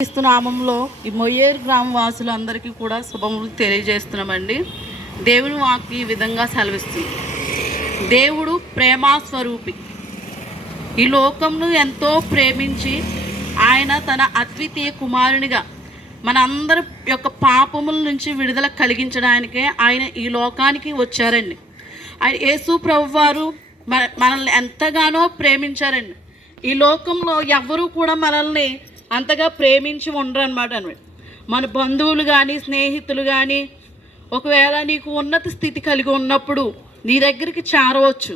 క్రీస్తు నామంలో ఈ మొయ్యేరు గ్రామ వాసులందరికీ కూడా శుభములు తెలియజేస్తున్నామండి. దేవుని వాక్కు ఈ విధంగా సెలవిస్తుంది. దేవుడు ప్రేమాస్వరూపి. ఈ లోకంను ఎంతో ప్రేమించి ఆయన తన అద్వితీయ కుమారునిగా మన అందరి యొక్క పాపముల నుంచి విడుదల కలిగించడానికే ఆయన ఈ లోకానికి వచ్చారండి. ఆయన యేసు ప్రభువారు మనల్ని ఎంతగానో ప్రేమించారండి. ఈ లోకంలో ఎవ్వరూ కూడా మనల్ని అంతగా ప్రేమించి ఉండరు అనమాట. మన బంధువులు కానీ స్నేహితులు కానీ ఒకవేళ నీకు ఉన్నత స్థితి కలిగి ఉన్నప్పుడు నీ దగ్గరికి చేరవచ్చు.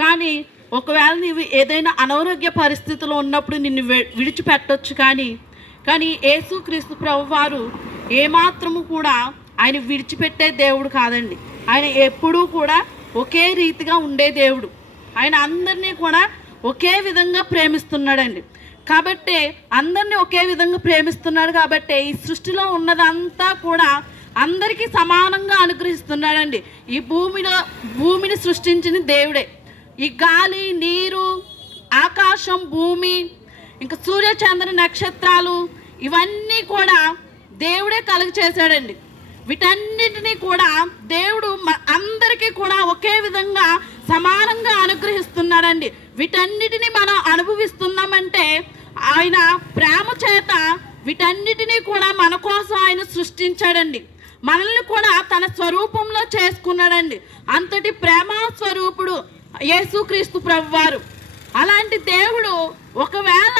కానీ ఒకవేళ నీవు ఏదైనా అనారోగ్య పరిస్థితుల్లో ఉన్నప్పుడు నిన్ను విడిచిపెట్టవచ్చు. కానీ యేసుక్రీస్తు ప్రభువారు ఏమాత్రము కూడా ఆయన విడిచిపెట్టే దేవుడు కాదండి. ఆయన ఎప్పుడూ కూడా ఒకే రీతిగా ఉండే దేవుడు. ఆయన అందరినీ కూడా ఒకే విధంగా ప్రేమిస్తున్నాడండి. కాబట్టి అందరినీ ఒకే విధంగా ప్రేమిస్తున్నాడు. కాబట్టి ఈ సృష్టిలో ఉన్నదంతా కూడా అందరికీ సమానంగా అనుగ్రహిస్తున్నాడండి. ఈ భూమిని సృష్టించిన దేవుడే. ఈ గాలి, నీరు, ఆకాశం, భూమి, ఇంకా సూర్య చంద్ర నక్షత్రాలు ఇవన్నీ కూడా దేవుడే కలుగ చేశాడండి. వీటన్నిటినీ కూడా దేవుడు అందరికీ కూడా ఒకే విధంగా సమానంగా అనుగ్రహిస్తున్నాడండి. వీటన్నిటినీ మనం అనుభవిస్తున్నామంటే ఆయన ప్రేమ చేత వీటన్నిటినీ కూడా మన కోసం ఆయన సృష్టించాడండి. మనల్ని కూడా తన స్వరూపంలో చేసుకున్నాడండి. అంతటి ప్రేమ స్వరూపుడు యేసుక్రీస్తు ప్రభువారు. అలాంటి దేవుడు ఒకవేళ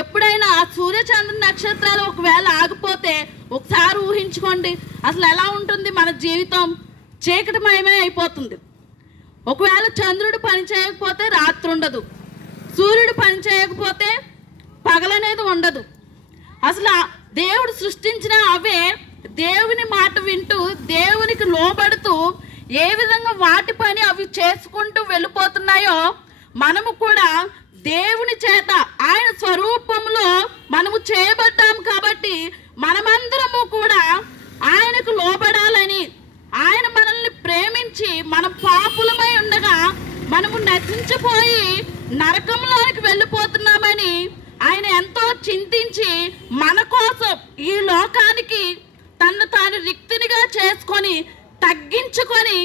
ఎప్పుడైనా సూర్యచంద్ర నక్షత్రాలు ఒకవేళ ఆగిపోతే ఒకసారి ఊహించుకోండి, అసలు ఎలా ఉంటుంది మన జీవితం? చీకటిమయమే అయిపోతుంది. ఒకవేళ చంద్రుడు పని చేయకపోతే రాత్రి ఉండదు, సూర్యుడు పని చేయకపోతే పగలనేది ఉండదు. అసలు దేవుడు సృష్టించిన అవే దేవుని మాట వింటూ దేవునికి లోబడుతూ ఏ విధంగా వాటి పని అవి చేసుకుంటూ వెళ్ళిపోతున్నాయో మనము కూడా దేవుని చేత ఆయన స్వరూపంలో మనము చేయబడ్డాం. కాబట్టి మనమందరము కూడా ఆయనకు లోబడాలని, ఆయన మనల్ని ప్రేమించి మనం పాపులమై ఉండగా మనము నశించిపోయి నరకంలోనికి వెళ్ళిపోతున్నామని ఆయన ఎంతో చింతించి మన కోసం ఈ లోకానికి తను తాను రిక్తినిగా చేసుకొని తగ్గించుకొని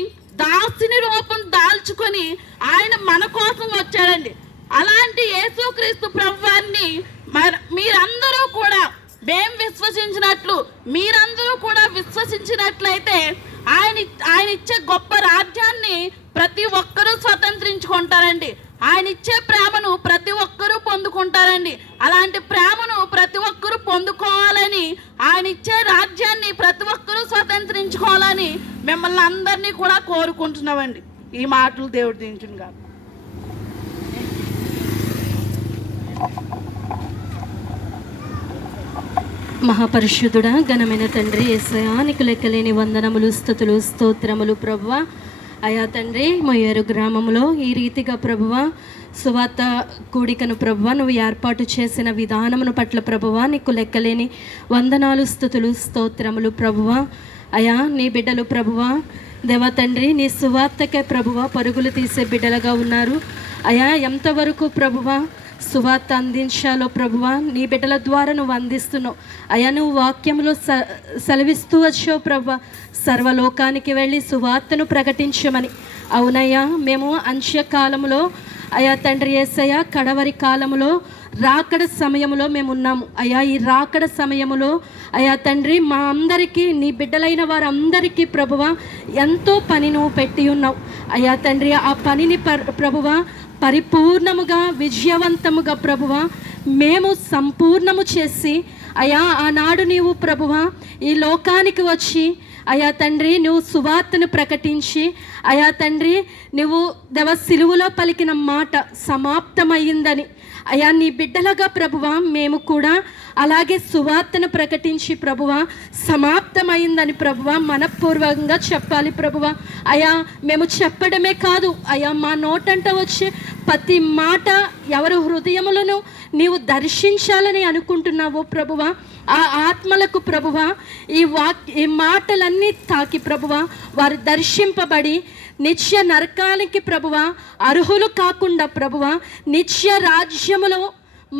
దాసుని రూపం దాల్చుకొని ఆయన మన కోసం వచ్చాడండి. అలాంటి యేసుక్రీస్తు ప్రభువారిని మీరందరూ కూడా మేము విశ్వసించినట్లు మీరందరూ కూడా విశ్వసించినట్లయితే ఆయన ఇచ్చే గొప్ప రాజ్యాన్ని ప్రతి ఒక్కరూ స్వతంత్రించుకుంటారండి. ఆయన ఇచ్చే ప్రేమను ప్రతి ఒక్కరూ పొందుకుంటారండి. అలాంటి ప్రేమను ప్రతి ఒక్కరూ పొందుకోవాలని, ఆయన ఇచ్చే రాజ్యాన్ని ప్రతి ఒక్కరూ స్వతంత్రించుకోవాలని మిమ్మల్ని అందరినీ కూడా కోరుకుంటున్నామండి. ఈ మాటలు దేవుడు దీంచును కాదు. మహాపరిశుద్ధుడా, ఘనమైన తండ్రి యేసయ్యా, నీకు లెక్కలేని వందనములు, స్తుతులు, స్తోత్రములు ప్రభువా. అయా తండ్రి, మొయ్యేరు గ్రామంలో ఈ రీతిగా ప్రభువా సువార్త కూడికను ప్రభువా నువ్వు ఏర్పాటు చేసిన విధానమును పట్ల ప్రభువా నీకు లెక్కలేని వందనాలు, స్తుతులు, స్తోత్రములు ప్రభువా. అయా నీ బిడ్డలు ప్రభువా దేవా తండ్రి నీ సువార్తకే ప్రభువా పరుగులు తీసే బిడ్డలుగా ఉన్నారు. అయా ఎంతవరకు ప్రభువా సువార్త అందించాలో ప్రభువా నీ బిడ్డల ద్వారా నువ్వు అందిస్తున్నావు. అయా నువ్వు వాక్యంలో సెలవిస్తూ వచ్చావు ప్రభువా, సర్వలోకానికి వెళ్ళి సువార్తను ప్రకటించమని. అవునయ్యా, మేము అంత్యకాలంలో అయా తండ్రి యేసయ్య కడవరి కాలంలో రాకడ సమయంలో మేము ఉన్నాము. అయా ఈ రాకడ సమయంలో అయా తండ్రి మా అందరికీ నీ బిడ్డలైన వారందరికీ ప్రభువా ఎంతో పని నువ్వు పెట్టి ఉన్నావు. అయా తండ్రి ఆ పనిని ప్రభువా పరిపూర్ణముగా విజయవంతముగా ప్రభువా మేము సంపూర్ణము చేసి అయా ఆనాడు నీవు ప్రభువా ఈ లోకానికి వచ్చి అయా తండ్రి నువ్వు సువార్తను ప్రకటించి అయా తండ్రి నువ్వు సిలువలో పలికిన మాట సమాప్తమయ్యిందని అయా నీ బిడ్డలుగా ప్రభువా మేము కూడా అలాగే సువార్తను ప్రకటించి ప్రభువా సమాప్తమైందని ప్రభువా మనపూర్వకంగా చెప్పాలి ప్రభువా. అయా మేము చెప్పడమే కాదు అయా మా నోటంట వచ్చే ప్రతి మాట ఎవరి హృదయములను నీవు దర్శించాలని అనుకుంటున్నావో ప్రభువా ఆ ఆత్మలకు ప్రభువా ఈ మాటలన్నీ తాకి ప్రభువా వారు దర్శింపబడి నిత్య నరకానికి ప్రభువా అర్హులు కాకుండా ప్రభువా నిత్య రాజ్యములో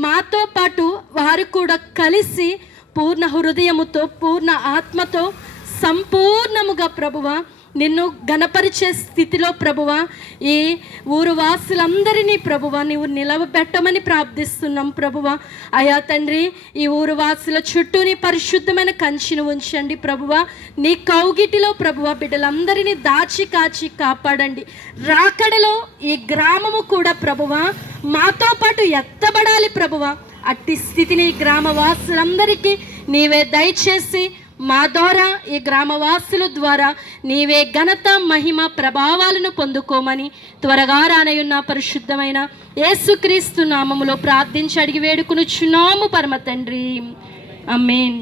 మాతో పాటు వారు కూడా కలిసి పూర్ణ హృదయముతో పూర్ణ ఆత్మతో సంపూర్ణముగా ప్రభువా నిన్ను గణపరిచే స్థితిలో ప్రభువా ఈ ఊరు వాసులందరినీ ప్రభువా నీవు నిలవబెట్టమని ప్రార్థిస్తున్నాం ప్రభువా. అయా తండ్రి, ఈ ఊరు వాసుల చుట్టూని పరిశుద్ధమైన కంచిని ఉంచండి ప్రభువా. నీ కౌగిటిలో ప్రభువా బిడ్డలందరినీ దాచి కాచి కాపాడండి. రాకడలో ఈ గ్రామము కూడా ప్రభువా మాతో పాటు ఎత్తబడాలి ప్రభువా. అట్టి స్థితిని గ్రామవాసులందరికీ నీవే దయచేసి మా ద్వారా ఈ గ్రామవాసుల ద్వారా నీవే ఘనత మహిమ ప్రభావాలను పొందుకోమని త్వరగా రానయున్న పరిశుద్ధమైన యేసుక్రీస్తు నామములో ప్రార్థించి అడిగి వేడుకొనుచున్నాము పరమ తండ్రి. ఆమేన్.